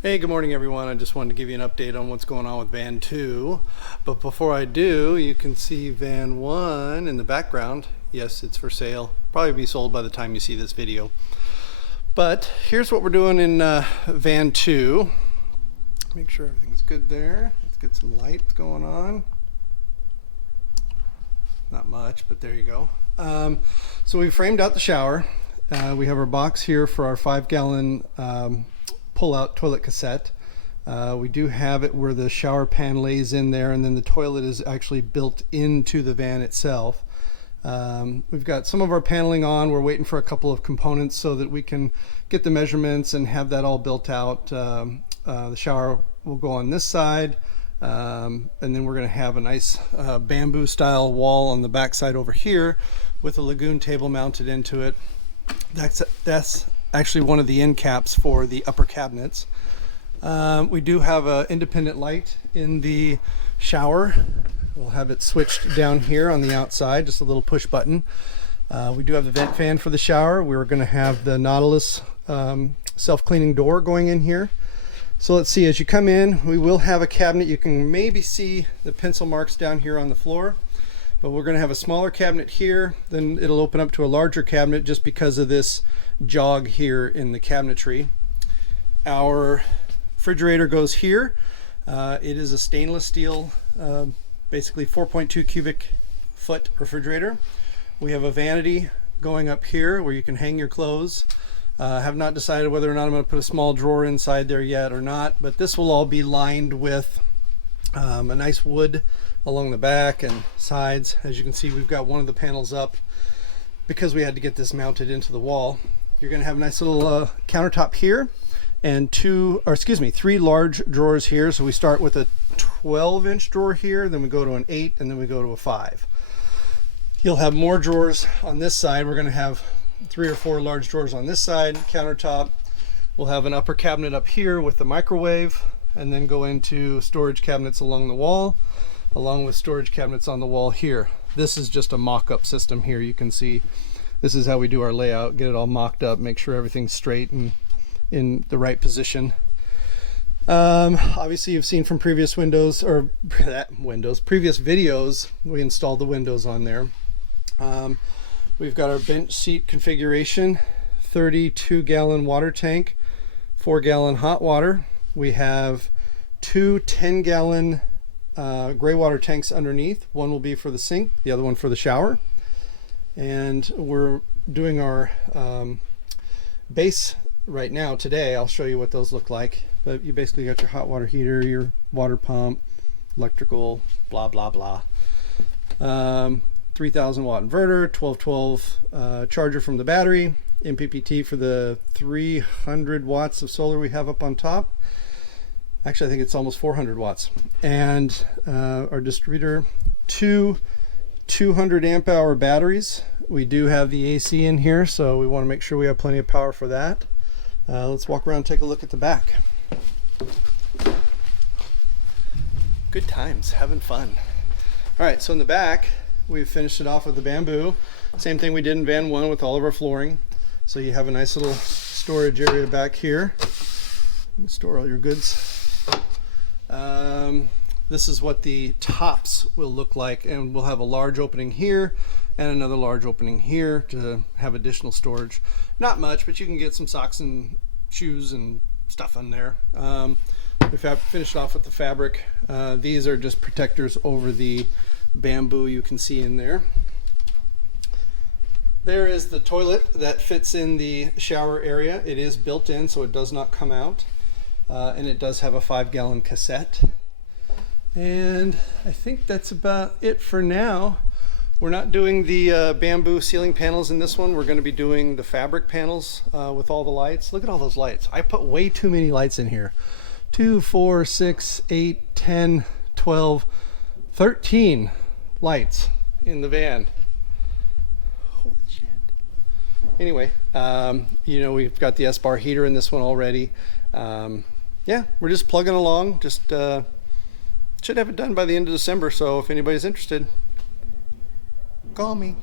Hey, good morning everyone. I just wanted to give you an update on what's going on with van 2. But before I do, you can see van 1 in the background. Yes, it's for sale. Probably be sold by the time you see this video. But here's what we're doing in van 2. Make sure everything's good there. Let's get some light going on. Not much, but there you go. So we framed out the shower. We have our box here for our 5-gallon pull-out toilet cassette. We do have it where the shower pan lays in there, and then the toilet is actually built into the van itself. We've got some of our paneling on. We're waiting for a couple of components so that we can get the measurements and have that all built out. The shower will go on this side, and then we're going to have a nice bamboo style wall on the back side over here with a lagoon table mounted into it. That's actually one of the end caps for the upper cabinets. We do have an independent light in the shower. We'll have it switched down here on the outside, just a little push button. We do have the vent fan for the shower. We're going to have the Nautilus self-cleaning door going in here. So let's see, as you come in, we will have a cabinet. You can maybe see the pencil marks down here on the floor, but we're going to have a smaller cabinet here. Then it'll open up to a larger cabinet just because of this jog here in the cabinetry. Our refrigerator goes here. It is a stainless steel, basically 4.2 cubic foot refrigerator. We have a vanity going up here where you can hang your clothes. Have not decided whether or not I'm going to put a small drawer inside there yet or not, but this will all be lined with a nice wood along the back and sides. As you can see, we've got one of the panels up because we had to get this mounted into the wall. You're going to have a nice little countertop here and three large drawers here. So we start with a 12-inch drawer here, then we go to an 8, and then we go to a 5. You'll have more drawers on this side. We're going to have 3 or 4 large drawers on this side, countertop. We'll have an upper cabinet up here with the microwave, and then go into storage cabinets along the wall, along with storage cabinets on the wall here. This is just a mock-up system here. You can see this is how we do our layout, get it all mocked up, make sure everything's straight and in the right position. Obviously you've seen from previous previous videos, we installed the windows on there. We've got our bench seat configuration, 32-gallon water tank, 4-gallon hot water. We have 2 10-gallon gray water tanks underneath. One will be for the sink, the other one for the shower. And we're doing our base right now today. I'll show you what those look like. But you basically got your hot water heater, your water pump, electrical, blah, blah, blah. 3,000 watt inverter, 1212 charger from the battery, MPPT for the 300 watts of solar we have up on top. Actually, I think it's almost 400 watts. And our distributor, 2 200 amp hour batteries. We do have the AC in here, so we want to make sure we have plenty of power for that. Let's walk around and take a look at the back. Good times, having fun. All right, so in the back, we've finished it off with the bamboo. Same thing we did in van 1 with all of our flooring. So you have a nice little storage area back here. Store all your goods. This is what the tops will look like, and we'll have a large opening here and another large opening here to have additional storage. Not much, but you can get some socks and shoes and stuff in there. We finished off with the fabric. These are just protectors over the bamboo you can see in there. There is the toilet that fits in the shower area. It is built in, so it does not come out. And it does have a 5-gallon cassette. And I think that's about it for now. We're not doing the bamboo ceiling panels in this one. We're going to be doing the fabric panels with all the lights. Look at all those lights. I put way too many lights in here. 2, 4, 6, 8, 10, 12, 13 lights in the van. Holy shit. Anyway, you know, we've got the S-bar heater in this one already. Yeah, we're just plugging along. Just should have it done by the end of December, so if anybody's interested, call me.